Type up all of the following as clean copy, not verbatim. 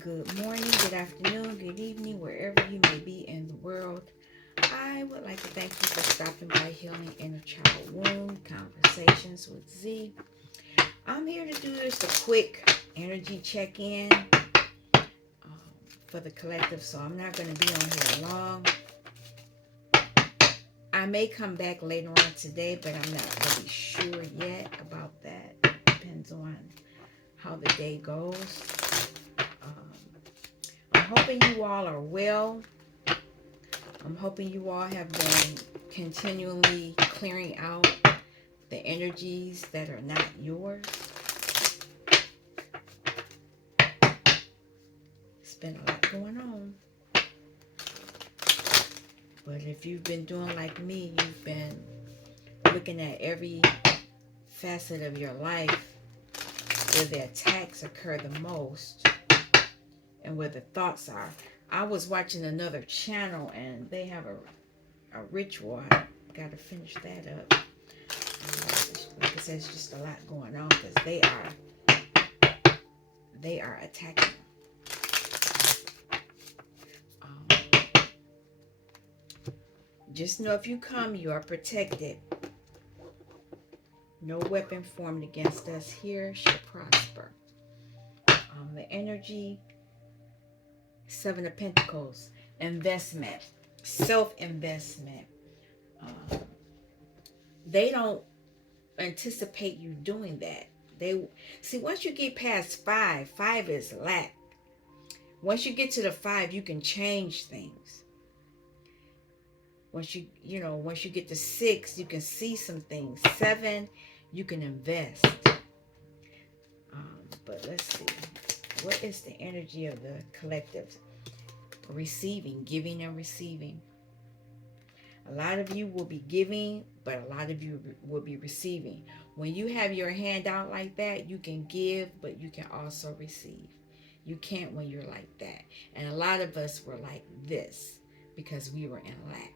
Good morning, good afternoon, good evening, wherever you may be in the world. I would like to thank you for stopping by Healing Inner Child Wound Conversations with Z. I'm here to do just a quick energy check-in for the collective, so I'm not going to be on here long. I may come back later on today, but I'm not really sure yet about that. Depends on how the day goes. I'm hoping you all are well. I'm hoping you all have been continually clearing out the energies that are not yours. It's been a lot going on. But if you've been doing like me, you've been looking at every facet of your life where the attacks occur the most and where the thoughts are. I was watching another channel and they have a ritual. I got to finish that up. Like I said, it's just a lot going on because they are attacking. Um, just know if you come, you are protected. No weapon formed against us here shall prosper. The energy, Seven of Pentacles, investment, self-investment. Um, they don't anticipate you doing that. They see once you get past five is lack. Once you get to the five, you can change things. Once you get to six, you can see some things. Seven, you can invest. But let's see. What is the energy of the collective? Receiving, giving and receiving. A lot of you will be giving, but a lot of you will be receiving. When you have your hand out like that, you can give, but you can also receive. You can't when you're like that. And a lot of us were like this because we were in lack.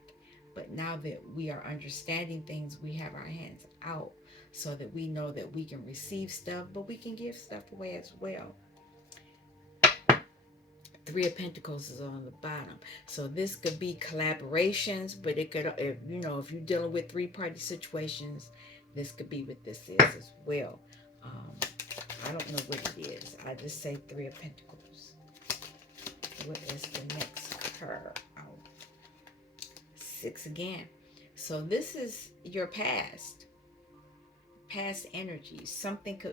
But now that we are understanding things, we have our hands out so that we know that we can receive stuff, but we can give stuff away as well. Three of Pentacles is on the bottom. So this could be collaborations, but it could, if you're dealing with three-party situations, this could be what this is as well. Um, I don't know what it is. I just say Three of Pentacles. What is the next card? Oh, six again. So this is your past energy.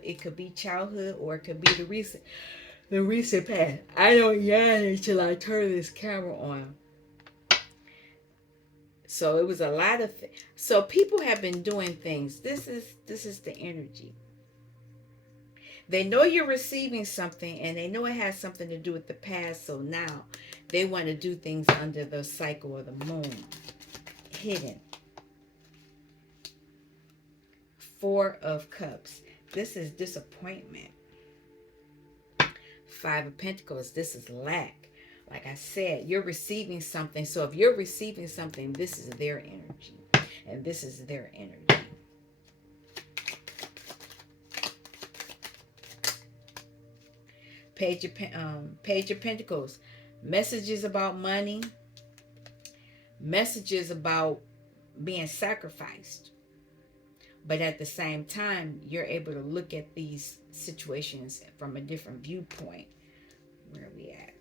It could be childhood or it could be the recent past. I don't yawn until I turn this camera on. So it was a lot of so people have been doing things. This is the energy. They know you're receiving something and they know it has something to do with the past. So now they want to do things under the cycle of the moon. Hidden. Four of Cups. This is disappointment. Five of Pentacles. This is lack. Like I said, you're receiving something. So if you're receiving something, this is their energy. And this is their energy. Page of Pentacles. Messages about money. Messages about being sacrificed. But at the same time, you're able to look at these situations from a different viewpoint. Where are we at?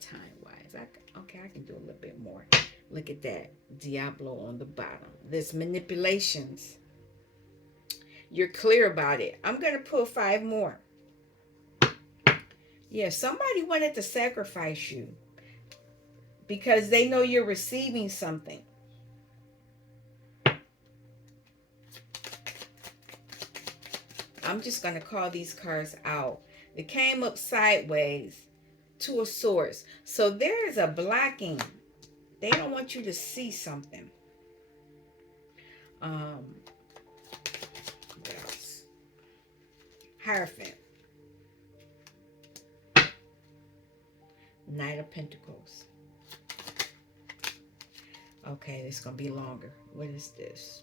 Time-wise. I can do a little bit more. Look at that. Diablo on the bottom. There's manipulations. You're clear about it. I'm going to pull five more. Yeah, somebody wanted to sacrifice you because they know you're receiving something. I'm just going to call these cards out. They came up sideways. Two of Swords. So there is a blocking. They don't want you to see something. What else? Hierophant. Knight of Pentacles. Okay, it's going to be longer. What is this?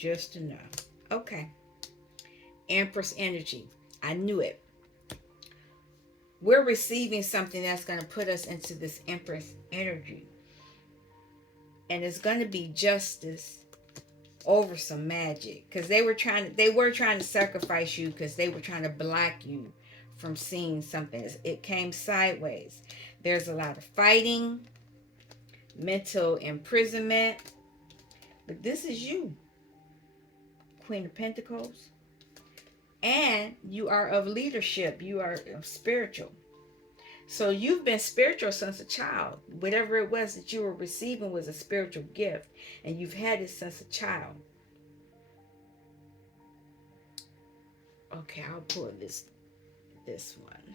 Just enough. Okay. Empress energy. I knew it. We're receiving something that's going to put us into this Empress energy. And it's going to be justice over some magic, because they were trying to sacrifice you, because they were trying to block you from seeing something. It came sideways. There's a lot of fighting, mental imprisonment, but this is you, Queen of Pentacles. And you are of leadership. You are spiritual. So you've been spiritual since a child. Whatever it was that you were receiving was a spiritual gift, and you've had it since a child. Okay, I'll pull this one.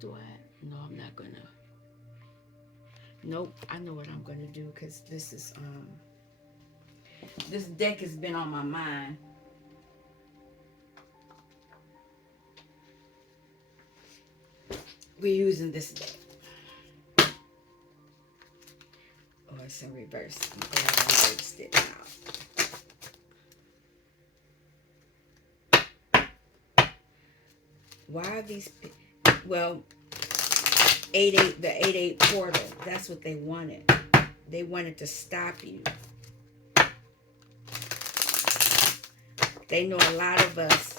Do I? No, I'm not gonna. Nope, I know what I'm gonna do, because this deck has been on my mind. We're using this deck. Oh, it's in reverse. I'm glad I reversed it now. Why are these? Well, 8-8, the 8-8 portal. That's what they wanted. They wanted to stop you. They know a lot of us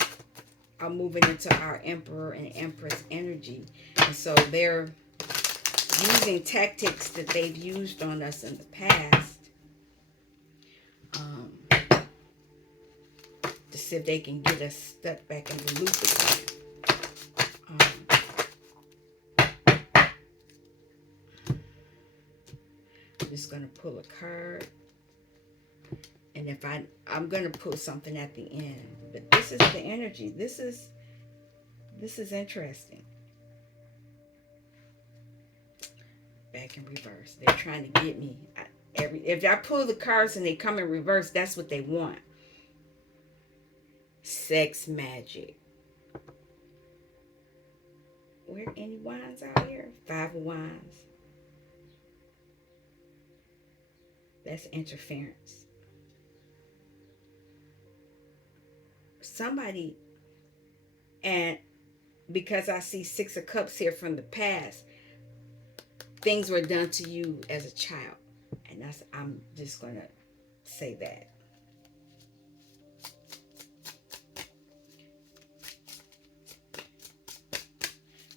are moving into our Emperor and Empress energy, and so they're using tactics that they've used on us in the past, to see if they can get us stuck back in the loop again. I'm just going to pull a card, and if I'm going to pull something at the end, but this is the energy. This is interesting. Back in reverse. They're trying to get me. If I pull the cards and they come in reverse, that's what they want. Sex magic. Where any wands out here? 5 of Wands. That's interference. Somebody, and because I see 6 of Cups here from the past, things were done to you as a child. And I'm just going to say that.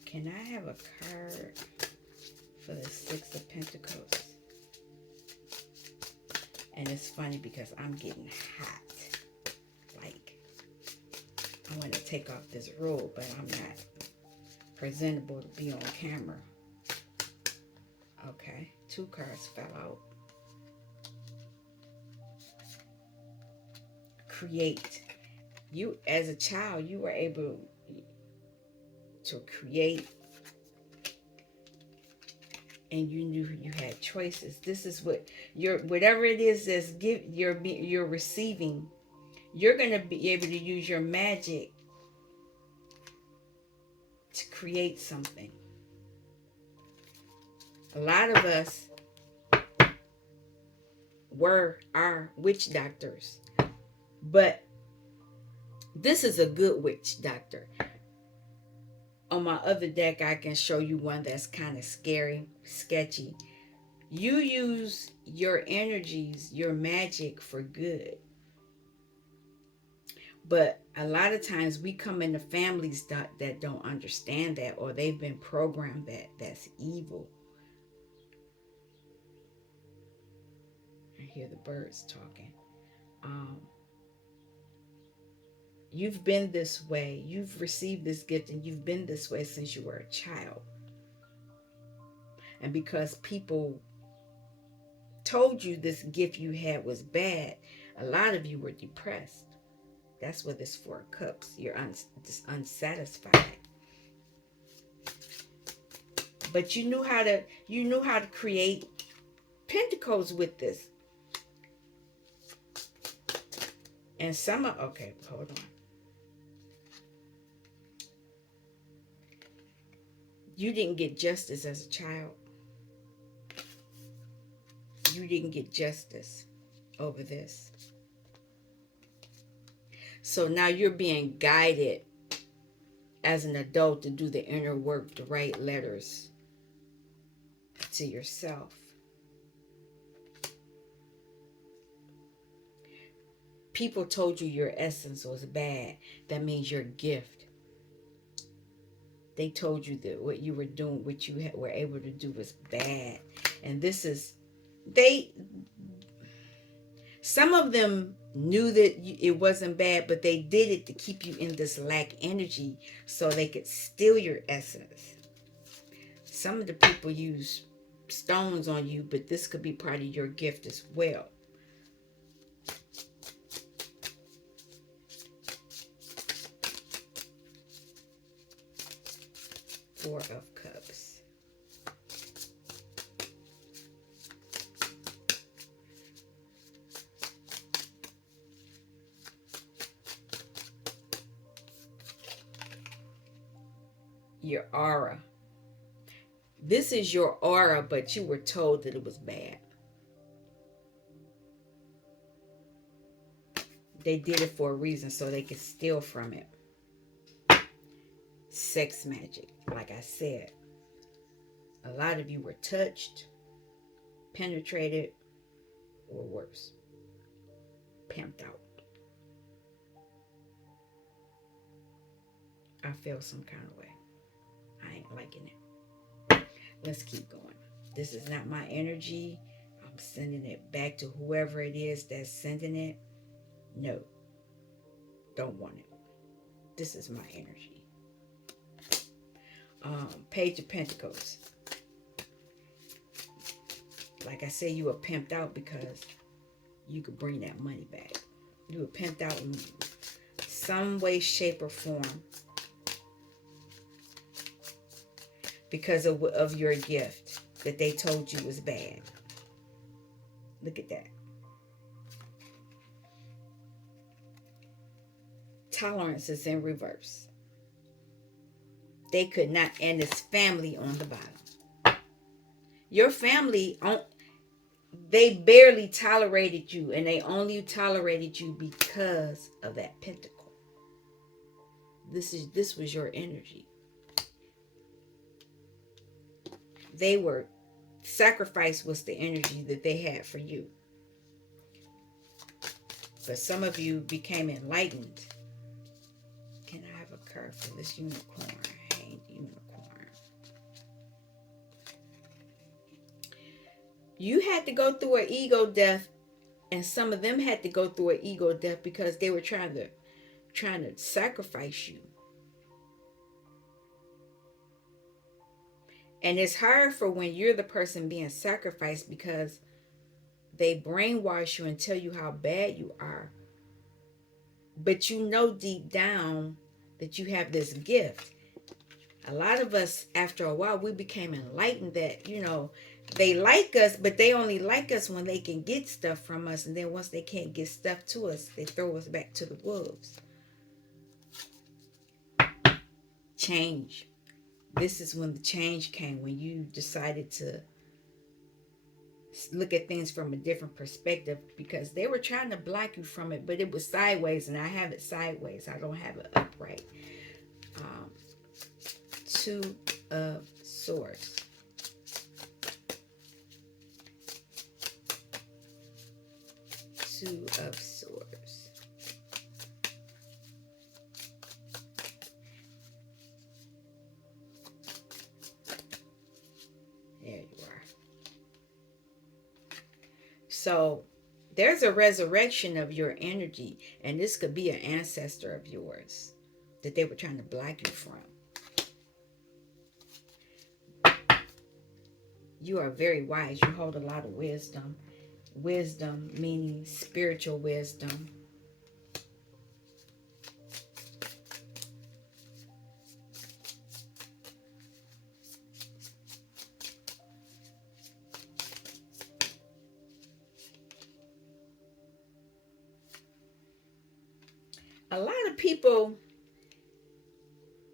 Can I have a card for the 6 of Pentacles? And it's funny because I'm getting hot. Like, I want to take off this robe, but I'm not presentable to be on camera. Okay, 2 cards fell out. Create. You, as a child, you were able to create, and you knew you had choices. This is what whatever it is that's you're receiving. You're going to be able to use your magic to create something. A lot of us are witch doctors, but this is a good witch doctor. On my other deck, I can show you one that's kind of scary, sketchy. You use your energies, your magic for good. But a lot of times we come into families that don't understand that, or they've been programmed that that's evil. I hear the birds talking. You've been this way. You've received this gift, and you've been this way since you were a child. And because people told you this gift you had was bad, a lot of you were depressed. That's what this 4 of Cups. You're just unsatisfied. But you knew how to create pentacles with this. And okay, hold on. You didn't get justice as a child. You didn't get justice. over this. So now you're being guided as an adult to do the inner work, to write letters to yourself. People told you your essence was bad. That means your gift. They told you that what you were doing, what you were able to do was bad. And this is, they, some of them knew that it wasn't bad, but they did it to keep you in this lack energy so they could steal your essence. Some of the people use stones on you, but this could be part of your gift as well. Four of Cups. Your aura. This is your aura, but you were told that it was bad. They did it for a reason, so they could steal from it. Sex magic. Like I said, a lot of you were touched, penetrated, or worse, pimped out. I feel some kind of way. I ain't liking it. Let's keep going. This is not my energy. I'm sending it back to whoever it is that's sending it. No, don't want it. This is my energy. Page of Pentacles. Like I said, you were pimped out because you could bring that money back. You were pimped out in some way, shape, or form because of your gift that they told you was bad. Look at that. Tolerance is in reverse. They could not, and it's family on the bottom. Your family, they barely tolerated you, and they only tolerated you because of that pentacle. This was your energy. They were, sacrifice was the energy that they had for you. But some of you became enlightened. Can I have a card for this unicorn? Hanged unicorn. You had to go through an ego death, and some of them had to go through an ego death because they were trying to sacrifice you. And it's hard for when you're the person being sacrificed because they brainwash you and tell you how bad you are. But you know deep down that you have this gift. A lot of us, after a while, we became enlightened that, they like us, but they only like us when they can get stuff from us. And then once they can't get stuff to us, they throw us back to the wolves. Change. This is when the change came, when you decided to look at things from a different perspective, because they were trying to block you from it, but it was sideways, and I have it sideways. I don't have it upright. Two of Swords. Two of Swords. There you are. So there's a resurrection of your energy, and this could be an ancestor of yours that they were trying to block you from. You are very wise. You hold a lot of wisdom. Wisdom meaning spiritual wisdom. A lot of people,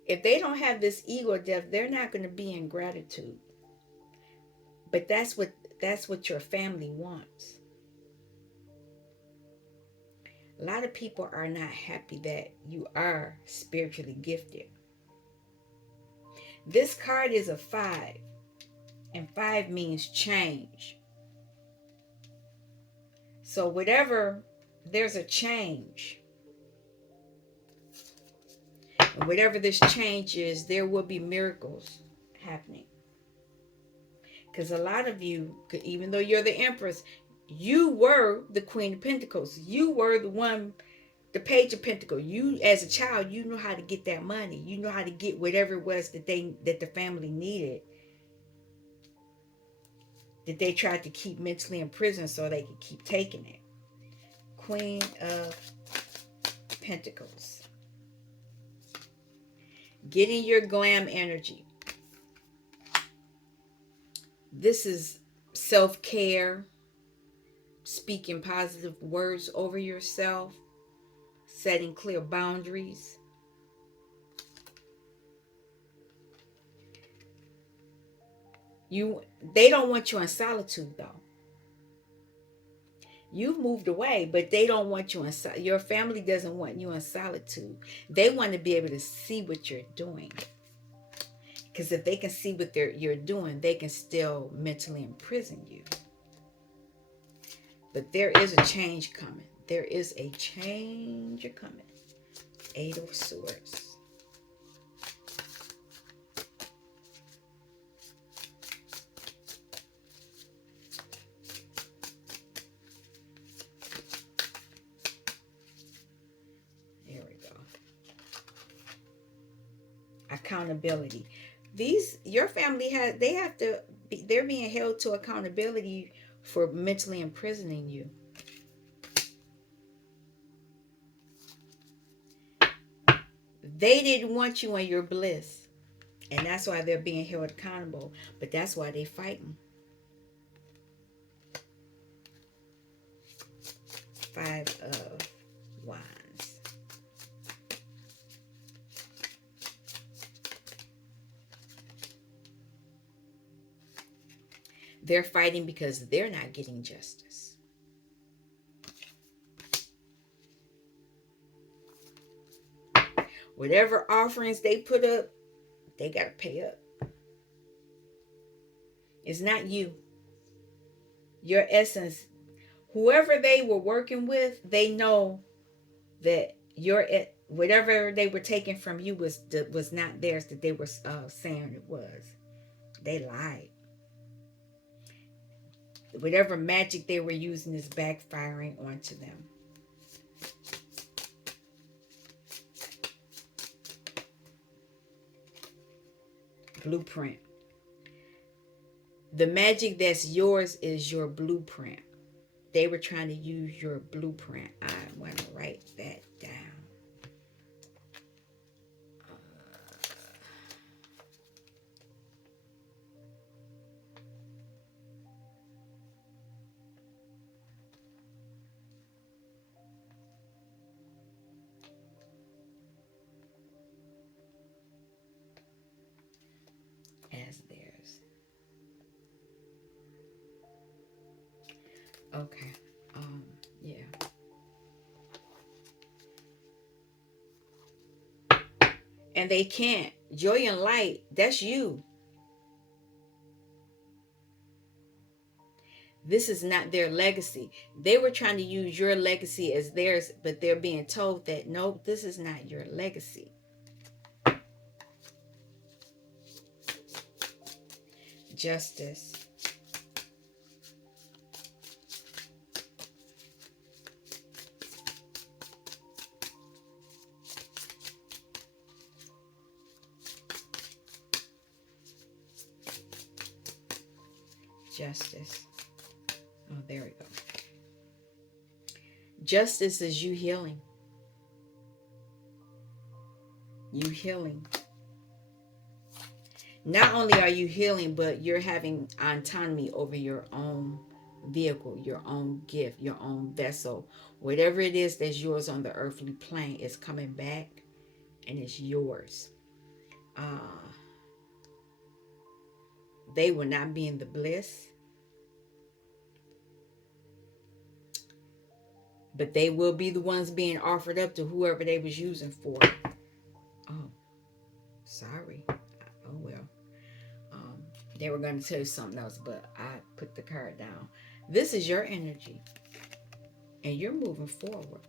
if they don't have this ego death, they're not going to be in gratitude. But that's what your family wants. A lot of people are not happy that you are spiritually gifted. This card is a 5, and 5 means change. So whatever, there's a change. And whatever this change is, there will be miracles happening. Because a lot of you, even though you're the Empress, you were the Queen of Pentacles. You were the one, the Page of Pentacles. You, as a child, you know how to get that money. You know how to get whatever it was that the family needed, that they tried to keep mentally in prison so they could keep taking it. Queen of Pentacles. Getting your glam energy. This is self-care, speaking positive words over yourself, setting clear boundaries. They don't want you in solitude though. You've moved away, but they don't want you in your family doesn't want you in solitude. They want to be able to see what you're doing. Because if they can see what you're doing, they can still mentally imprison you. But there is a change coming. There is a change coming. 8 of Swords. There we go. Accountability. Your family they're being held to accountability for mentally imprisoning you. They didn't want you in your bliss. And that's why they're being held accountable. But that's why they're fighting. 5 of Wands. They're fighting because they're not getting justice. Whatever offerings they put up, they got to pay up. It's not you. Your essence, whoever they were working with, they know that whatever they were taking from you was not theirs, that they were saying it was. They lied. Whatever magic they were using is backfiring onto them. Blueprint. The magic that's yours is your blueprint. They were trying to use your blueprint. I want to write that down. As theirs. Okay. Yeah. And they can't. Joy and light, that's you. This is not their legacy. They were trying to use your legacy as theirs, but they're being told that, no, this is not your legacy. Justice. Justice. Oh, there we go. Justice is you healing. You healing. Not only are you healing, but you're having autonomy over your own vehicle, your own gift, your own vessel. Whatever it is that's yours on the earthly plane is coming back and it's yours. They will not be in the bliss. but they will be the ones being offered up to whoever they was using for. Oh, sorry. Oh well. Um, they were going to tell you something else, but I put the card down. This is your energy, and you're moving forward.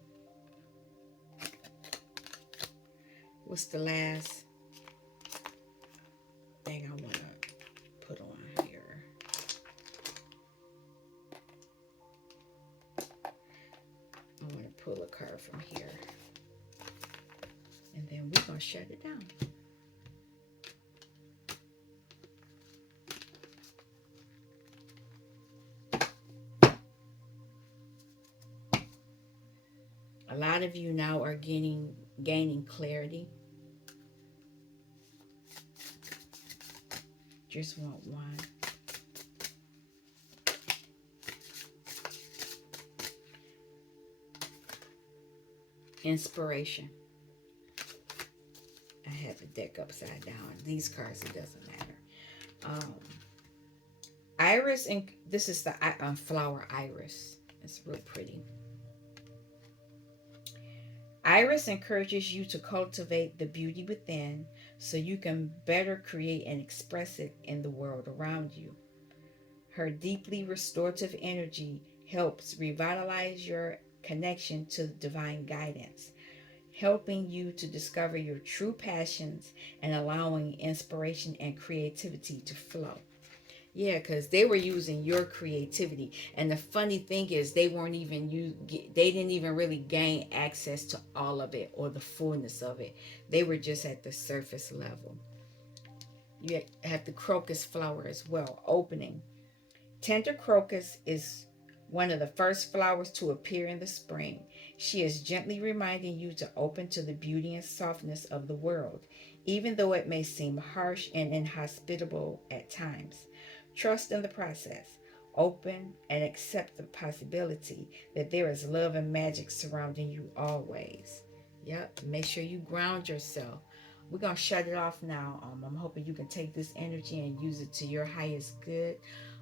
What's the last thing I want to put on here? I want to pull a card from here, and then we're going to shut it down. A lot of you now are gaining clarity. Just want one. Inspiration. I had the deck upside down. These cards, it doesn't matter. Um, Iris, and this is the flower iris. It's real pretty. Iris encourages you to cultivate the beauty within so you can better create and express it in the world around you. Her deeply restorative energy helps revitalize your connection to divine guidance, helping you to discover your true passions and allowing inspiration and creativity to flow. Yeah, because they were using your creativity, and the funny thing is, they didn't even really gain access to all of it or the fullness of it. They were just at the surface level. You have the crocus flower as well, opening. Tender crocus is one of the first flowers to appear in the spring. She is gently reminding you to open to the beauty and softness of the world, even though it may seem harsh and inhospitable at times. Trust in the process. Open and accept the possibility that there is love and magic surrounding you always. Yep, make sure you ground yourself. We're going to shut it off now. I'm hoping you can take this energy and use it to your highest good.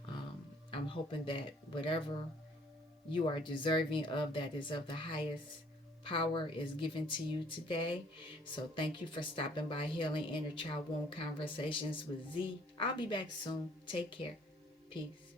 Um, I'm hoping that whatever you are deserving of that is of the highest power is given to you today. So thank you for stopping by Healing Inner Child Wound Conversations with Z. I'll be back soon. Take care. Peace.